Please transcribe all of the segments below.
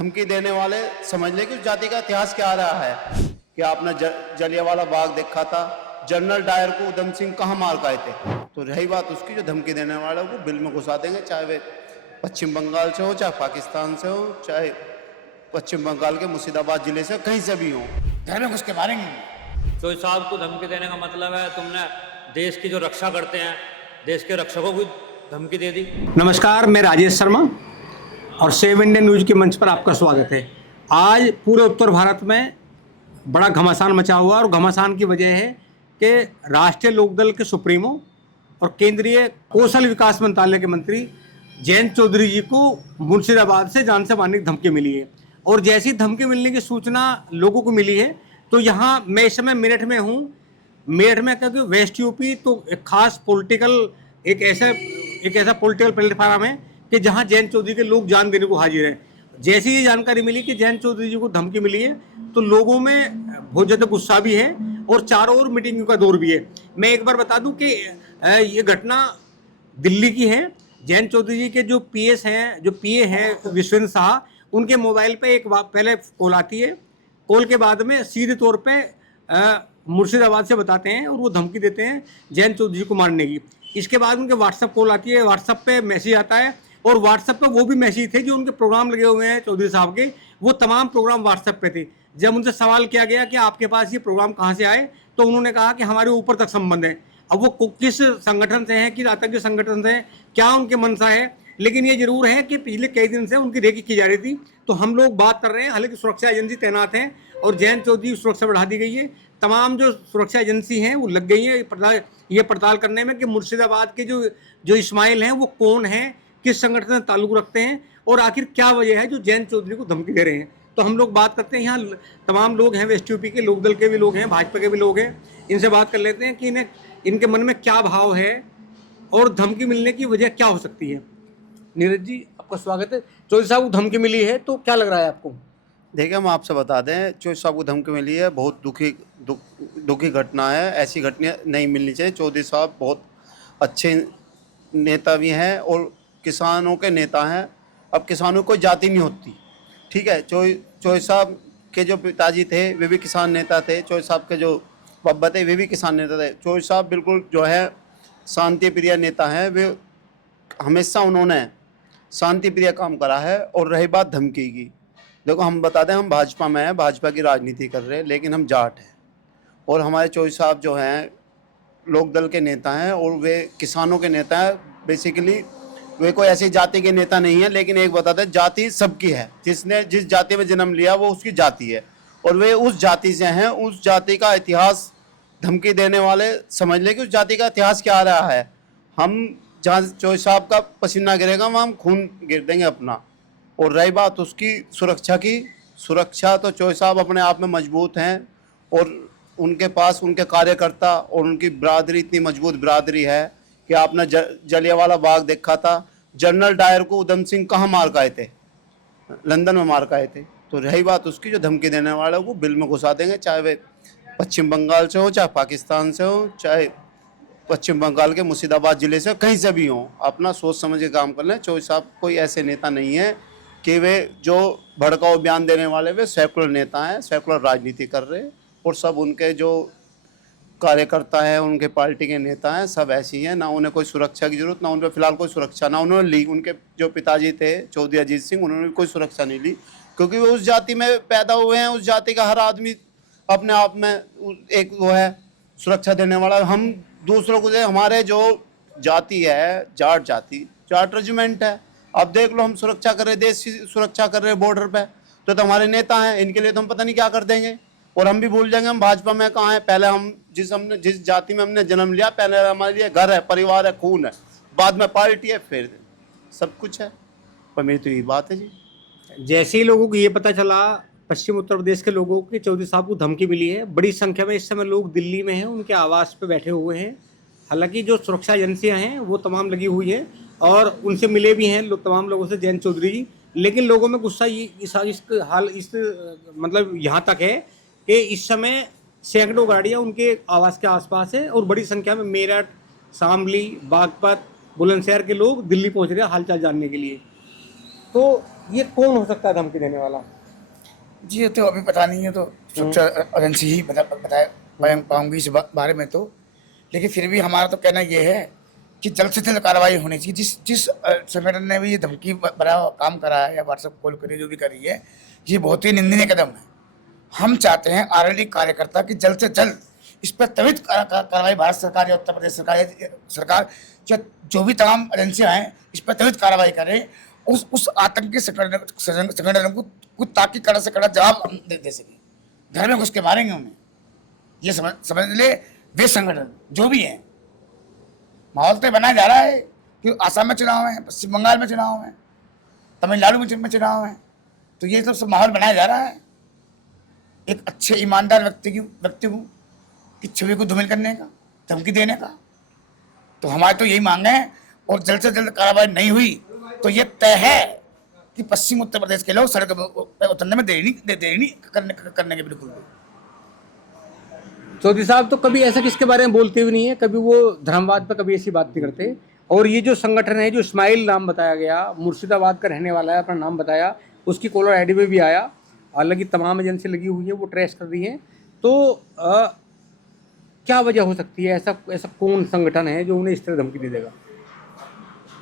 धमकी देने वाले समझ लें कि उस जाति का इतिहास क्या रहा है। कि आपने जलियांवाला बाग देखा था, जनरल डायर को उधम सिंह कहाँ मार के आए थे। तो रही बात उसकी, जो धमकी देने वाले को बिल में घुसा देंगे, चाहे वे पश्चिम बंगाल से हो, चाहे पाकिस्तान से हो, चाहे पश्चिम बंगाल के मुर्शिदाबाद जिले से, कहीं से भी हो, घर में घुस के मारेंगे। तो साहब को धमकी देने का मतलब है तुमने देश की जो रक्षा करते हैं, देश के रक्षकों को धमकी दे दी। नमस्कार, मैं राजेश शर्मा और सेव इंडिया न्यूज़ के मंच पर आपका स्वागत है। आज पूरे उत्तर भारत में बड़ा घमासान मचा हुआ और घमासान की वजह है कि राष्ट्रीय लोकदल के सुप्रीमो और केंद्रीय कौशल विकास मंत्रालय के मंत्री जयंत चौधरी जी को मुर्शिदाबाद से जान से मारने की धमकी मिली है। और जैसी धमकी मिलने की सूचना लोगों को मिली है तो यहाँ मैं इस समय मेरठ में हूँ। मेरठ में क्योंकि वेस्ट यूपी तो एक खास पॉलिटिकल एक ऐसा पॉलिटिकल प्लेटफॉर्म है कि जहां जयंत चौधरी के लोग जान देने को हाजिर हैं। जैसी ये जानकारी मिली कि जयंत चौधरी जी को धमकी मिली है तो लोगों में बहुत ज़्यादा गुस्सा भी है और चारों ओर मीटिंगों का दौर भी है। मैं एक बार बता दूं कि ये घटना दिल्ली की है। जयंत चौधरी जी के जो पीएस हैं, जो पीए हैं विश्वेंद्र शाह, उनके मोबाइल पे एक पहले कॉल आती है। कॉल के बाद में सीधे तौर पर मुर्शिदाबाद से बताते हैं और वो धमकी देते हैं जयंत चौधरी जी को मारने की। इसके बाद उनके व्हाट्सएप कॉल आती है, व्हाट्सएप पे मैसेज आता है और व्हाट्सएप पे वो भी मैसेज थे जो उनके प्रोग्राम लगे हुए हैं चौधरी साहब के, वो तमाम प्रोग्राम व्हाट्सएप पे थे। जब उनसे सवाल किया गया कि आपके पास ये प्रोग्राम कहाँ से आए तो उन्होंने कहा कि हमारे ऊपर तक संबंध है। अब वो किस संगठन से हैं, किस आतंकी संगठन से हैं, क्या उनके मंशा है, लेकिन ये जरूर है कि पिछले कई दिन से उनकी रेकी की जा रही थी। तो हम लोग बात कर रहे हैं, हालांकि सुरक्षा एजेंसी तैनात हैं और जयंत चौधरी सुरक्षा बढ़ा दी गई है। तमाम जो सुरक्षा एजेंसी हैं वो लग गई हैं ये पड़ताल करने में कि मुर्शिदाबाद के जो इस्माइल हैं वो कौन हैं, किस संगठन से ताल्लुक रखते हैं और आखिर क्या वजह है जो जयंत चौधरी को धमकी दे रहे हैं। तो हम लोग बात करते हैं, यहाँ तमाम लोग हैं, वेस्ट यूपी के लोकदल के भी लोग हैं, भाजपा के भी लोग हैं। इनसे बात कर लेते हैं कि इनके मन में क्या भाव है और धमकी मिलने की वजह क्या हो सकती है। नीरज जी, आपका स्वागत है। चौधरी साहब को धमकी मिली है तो क्या लग रहा है आपको? देखिए, हम आपसे बता दें, चौधरी साहब को धमकी मिली है, बहुत दुखी घटना है। ऐसी घटना नहीं मिलनी चाहिए। चौधरी साहब बहुत अच्छे नेता भी हैं और किसानों के नेता हैं। अब किसानों को जाति नहीं होती, ठीक है। चौधरी साहब के जो पिताजी थे वे भी किसान नेता थे, चौधरी साहब के जो बब्बा थे वे भी किसान नेता थे। चौधरी साहब बिल्कुल जो है शांति प्रिय नेता हैं। वे हमेशा उन्होंने शांति प्रिय काम करा है। और रही बात धमकी की, देखो हम बता दें, हम भाजपा में हैं, भाजपा की राजनीति कर रहे हैं, लेकिन हम जाट हैं और हमारे चौधरी साहब जो हैं लोकदल के नेता हैं और वे किसानों के नेता हैं। बेसिकली वे कोई ऐसी जाति के नेता नहीं है, लेकिन एक बता दें, जाति सबकी है। जिसने जिस जाति में जन्म लिया वो उसकी जाति है और वे उस जाति से हैं। उस जाति का इतिहास धमकी देने वाले समझ लें कि उस जाति का इतिहास क्या रहा है। हम जहाँ चौधरी साहब का पसीना गिरेगा वहाँ हम खून गिर देंगे अपना। और रही बात उसकी सुरक्षा की, सुरक्षा तो चौधरी साहब अपने आप में मजबूत हैं और उनके पास उनके कार्यकर्ता और उनकी बिरादरी इतनी मजबूत बिरादरी है कि आपने जलियांवाला बाग देखा था, जनरल डायर को उधम सिंह कहाँ मार के आए थे, लंदन में मार के आए थे। तो रही बात उसकी, जो धमकी देने वाले को बिल में घुसा देंगे, चाहे वे पश्चिम बंगाल से हो, चाहे पाकिस्तान से हो, चाहे पश्चिम बंगाल के मुर्शिदाबाद जिले से, कहीं से भी हो। अपना सोच समझ के काम कर लें। चौधरी साहब कोई ऐसे नेता नहीं है कि वे जो भड़काऊ बयान देने वाले, वे सेकुलर नेता हैं, सेकुलर राजनीति कर रहे हैं। और सब उनके जो कार्यकर्ता हैं, उनके पार्टी के नेता हैं, सब ऐसे ही हैं। ना उन्हें कोई सुरक्षा की जरूरत, ना उन पर फिलहाल कोई सुरक्षा, ना उन्होंने ली। उनके जो पिताजी थे चौधरी अजीत सिंह, उन्होंने भी कोई सुरक्षा नहीं ली, क्योंकि वो उस जाति में पैदा हुए हैं। उस जाति का हर आदमी अपने आप में एक वो है सुरक्षा देने वाला। हम दूसरों को हमारे जो जाति है, जाट जाति, जाट रेजिमेंट है। अब देख लो, हम सुरक्षा कर रहे, देश की सुरक्षा कर रहे बॉर्डर पे, तो हमारे नेता हैं। इनके लिए तो हम पता नहीं क्या कर देंगे और हम भी भूल जाएंगे हम भाजपा में कहाँ हैं। पहले हम जिस जाति में हमने जन्म लिया, पहले हमारे लिए घर है, परिवार है, खून है, बाद में पार्टी है, फिर सब कुछ है। पर मेरी तो यही बात है जी। जैसे ही लोगों को ये पता चला, पश्चिम उत्तर प्रदेश के लोगों को चौधरी साहब को धमकी मिली है, बड़ी संख्या में इस समय लोग दिल्ली में हैं, उनके आवास पे बैठे हुए हैं। हालांकि जो सुरक्षा एजेंसियां हैं वो तमाम लगी हुई है और उनसे मिले भी हैं तमाम लोगों से जयंत चौधरी जी। लेकिन लोगों में गुस्सा मतलब यहाँ तक है कि इस समय सैकड़ों गाड़ियाँ उनके आवास के आसपास है और बड़ी संख्या में मेरठ, शामली, बागपत, बुलंदशहर के लोग दिल्ली पहुँच रहे हैं हालचाल जानने के लिए। तो ये कौन हो सकता है धमकी देने वाला? जी ये तो अभी पता नहीं है, तो सुरक्षा एजेंसी ही पाऊंगी इस बारे में तो। लेकिन फिर भी हमारा तो कहना ये है कि जल्द से जल्द कार्रवाई होनी चाहिए। जिस जिस संगठन ने भी ये धमकी भरा काम करा है या व्हाट्सएप कॉल करी जो भी करी है, ये बहुत ही निंदनीय कदम है। हम चाहते हैं आरएलडी कार्यकर्ता की जल्द से जल्द इस पर त्वरित कार्रवाई भारत सरकार या उत्तर प्रदेश सरकार या जो भी तमाम एजेंसियां हैं इस पर त्वरित कार्रवाई करें। उस आतंकी संगठन को ताकि कड़ा से कड़ा जवाब हम दे सके। घर में घुस के मारेंगे उन्हें, ये समझ ले। वे संगठन जो भी हैं, माहौल तो बनाया जा रहा है कि आसाम में चुनाव है, पश्चिम बंगाल में चुनाव है, तमिलनाडु में चुनाव है, तो ये सब माहौल बनाया जा रहा है एक अच्छे ईमानदार व्यक्ति की छवि को धूमिल करने का, धमकी देने का। तो हमारे तो यही मांग है, और जल्द से जल्द कार्रवाई नहीं हुई तो ये तय है कि पश्चिम उत्तर प्रदेश के लोग सड़क पर उतरने में देरी नहीं करने के बिल्कुल भी। चौधरी साहब तो कभी ऐसा किसके बारे में बोलते भी नहीं है, कभी वो धर्मवाद पर कभी ऐसी बात नहीं करते। और ये जो संगठन है, जो इस्माइल नाम बताया गया, मुर्शिदाबाद का रहने वाला है, अपना नाम बताया, उसकी कॉलर आईडी में भी आया, हालांकि तमाम एजेंसी लगी हुई है, वो ट्रेस कर रही हैं। तो क्या वजह हो सकती है? ऐसा कौन संगठन है जो उन्हें इस तरह धमकी दे देगा?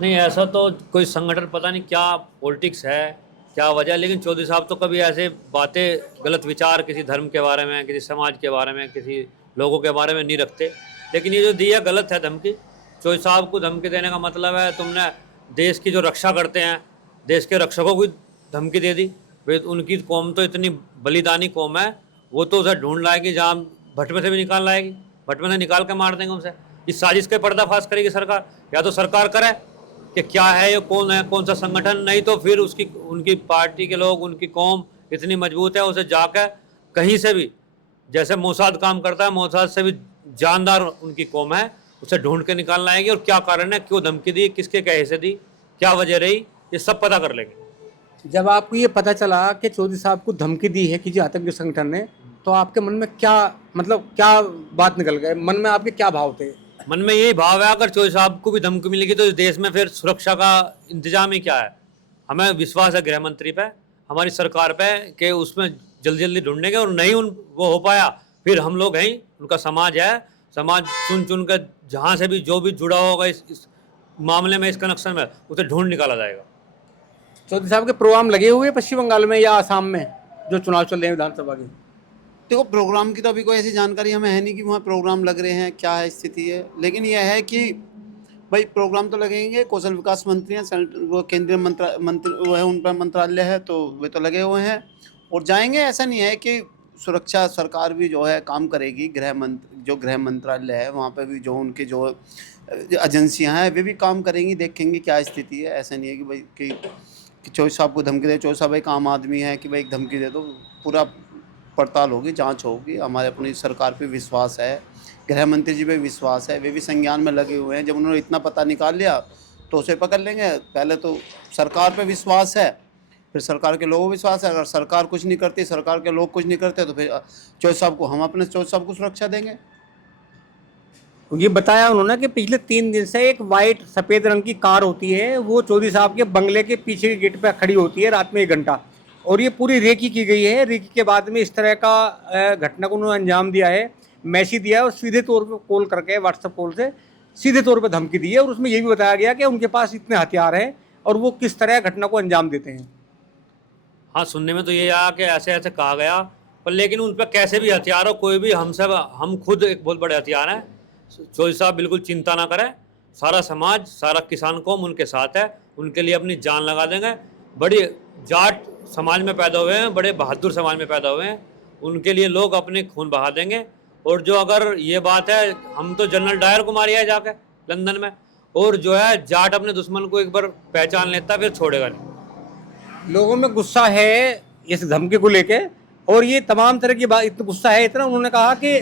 नहीं, ऐसा तो कोई संगठन, पता नहीं क्या पॉलिटिक्स है, क्या वजह। लेकिन चौधरी साहब तो कभी ऐसे बातें, गलत विचार किसी धर्म के बारे में, किसी समाज के बारे में, किसी लोगों के बारे में नहीं रखते। लेकिन ये जो दिया गलत है धमकी। चौधरी साहब को धमकी देने का मतलब है तुमने देश की जो रक्षा करते हैं, देश के रक्षकों को धमकी दे दी। वे उनकी कौम तो इतनी बलिदानी कौम है, वो तो उसे ढूंढ लाएगी, जहाँ भट्ट में से भी निकाल लाएगी, भट्ट में से निकाल के मार देंगे उनसे। इस साजिश के पर्दाफाश करेगी सरकार। या तो सरकार करे कि क्या है ये, कौन है, कौन सा संगठन, नहीं तो फिर उनकी पार्टी के लोग, उनकी कौम इतनी मजबूत है, उसे जाकर कहीं से भी, जैसे मोसाद काम करता है, मोसाद से भी जानदार उनकी कौम है, उसे ढूंढ के निकाल लाएंगे। और क्या कारण है, क्यों धमकी दी, किसके कहे से दी, क्या वजह रही, ये सब पता कर लेंगे। जब आपको ये पता चला कि चौधरी साहब को धमकी दी है किसी आतंकी संगठन ने, तो आपके मन में क्या, मतलब क्या बात निकल गए, मन में आपके क्या भाव थे? मन में यही भाव है, अगर चौधरी साहब को भी धमकी मिलेगी तो इस देश में फिर सुरक्षा का इंतजाम ही क्या है। हमें विश्वास है गृह मंत्री पे, हमारी सरकार पे, कि उसमें जल्दी जल्दी ढूंढेंगे। और नहीं वो हो पाया, फिर हम लोग हैं, उनका समाज है, समाज चुन कर जहाँ से भी जो भी जुड़ा होगा इस मामले में, इस कनेक्शन में, उसे ढूंढ निकाला जाएगा। चौधरी साहब के प्रोग्राम लगे हुए पश्चिम बंगाल में या आसाम में जो चुनाव चल रहे हैं विधानसभा के? देखो, प्रोग्राम की तो अभी कोई ऐसी जानकारी हमें है नहीं कि वहाँ प्रोग्राम लग रहे हैं, क्या है स्थिति है। लेकिन यह है कि भाई प्रोग्राम तो लगेंगे, कौशल विकास मंत्री हैं, वो केंद्रीय मंत्री वो है, उन पर मंत्रालय है, तो वे तो लगे हुए हैं और जाएंगे। ऐसा नहीं है कि सुरक्षा सरकार भी जो है काम करेगी, जो गृह मंत्रालय है वहाँ पर भी जो उनके जो एजेंसियाँ हैं वे भी काम करेंगी, देखेंगे क्या स्थिति है। ऐसा नहीं है कि भाई कि चौधरी साहब को धमकी दे, चौधरी साहब एक आम आदमी है कि भाई एक धमकी दे दो। पूरा पड़ताल होगी, जांच होगी। हमारे अपनी सरकार पे विश्वास है, गृह मंत्री जी पे विश्वास है, वे भी संज्ञान में लगे हुए हैं। जब उन्होंने इतना पता निकाल लिया तो उसे पकड़ लेंगे। पहले तो सरकार पे विश्वास है, फिर सरकार के लोगों को विश्वास है। अगर सरकार कुछ नहीं करती, सरकार के लोग कुछ नहीं करते, तो फिर चौधरी साहब को, हम अपने चौधरी साहब को सुरक्षा देंगे। ये बताया उन्होंने कि पिछले 3 दिन से एक वाइट सफ़ेद रंग की कार होती है, वो चौधरी साहब के बंगले के पीछे के गेट पर खड़ी होती है रात में 1 घंटा, और ये पूरी रेकी की गई है। रेकी के बाद में इस तरह का घटना को उन्होंने अंजाम दिया है, मैसेज दिया है, और सीधे तौर पे कॉल करके, व्हाट्सएप कॉल से सीधे तौर पे धमकी दी है। और उसमें ये भी बताया गया कि उनके पास इतने हथियार हैं और वो किस तरह घटना को अंजाम देते हैं। हाँ, सुनने में तो ये आया कि ऐसे ऐसे कहा गया, पर लेकिन उन पर कैसे भी हथियार हो, कोई भी, हम खुद एक बहुत बड़े हथियार हैं। चौधरी साहब बिल्कुल चिंता ना करें, सारा समाज, सारा किसान कौम उनके साथ है, उनके लिए अपनी जान लगा देंगे। बड़ी जाट समाज में पैदा हुए हैं, बड़े बहादुर समाज में पैदा हुए हैं, उनके लिए लोग अपने खून बहा देंगे। और जो अगर ये बात है, हम तो जनरल डायर को मारिया है जाके लंदन में, और जो है जाट अपने दुश्मन को एक बार पहचान लेता फिर छोड़ेगा नहीं। लोगों में गुस्सा है इस धमकी को लेके, और ये तमाम तरह की बात, इतना गुस्सा है, इतना उन्होंने कहा कि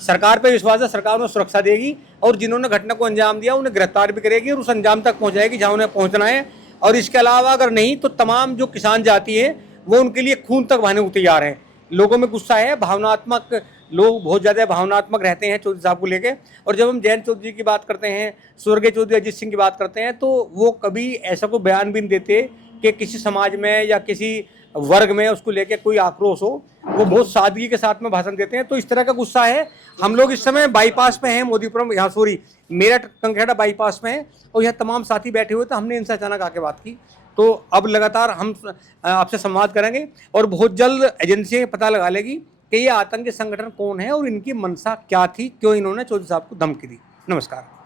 सरकार पे विश्वास है, सरकार उन्हें सुरक्षा देगी, और जिन्होंने घटना को अंजाम दिया उन्हें गिरफ्तार भी करेगी और उस अंजाम तक पहुँचाएगी जहाँ उन्हें पहुँचना है। और इसके अलावा अगर नहीं तो तमाम जो किसान जाति है वो उनके लिए खून तक बहाने को तैयार हैं। लोगों में गुस्सा है, भावनात्मक, लोग बहुत ज़्यादा भावनात्मक रहते हैं चौधरी साहब को लेके। और जब हम जयंत चौधरी की बात करते हैं, स्वर्गीय चौधरी अजीत सिंह की बात करते हैं, तो वो कभी ऐसा कोई बयान भी नहीं देते कि किसी समाज में या किसी वर्ग में उसको लेके कोई आक्रोश हो, वो बहुत सादगी के साथ में भाषण देते हैं। तो इस तरह का गुस्सा है। हम लोग इस समय बाईपास पे हैं, मोदीपुरम, यहाँ सॉरी मेरठ कंकरेड़ा बाईपास में है, और यह तमाम साथी बैठे हुए थे। हमने इनसे अचानक आके बात की। तो अब लगातार हम आपसे संवाद करेंगे और बहुत जल्द एजेंसियाँ पता लगा लेगी कि ये आतंकी संगठन कौन है और इनकी मंशा क्या थी, क्यों इन्होंने चौधरी साहब को धमकी दी। नमस्कार।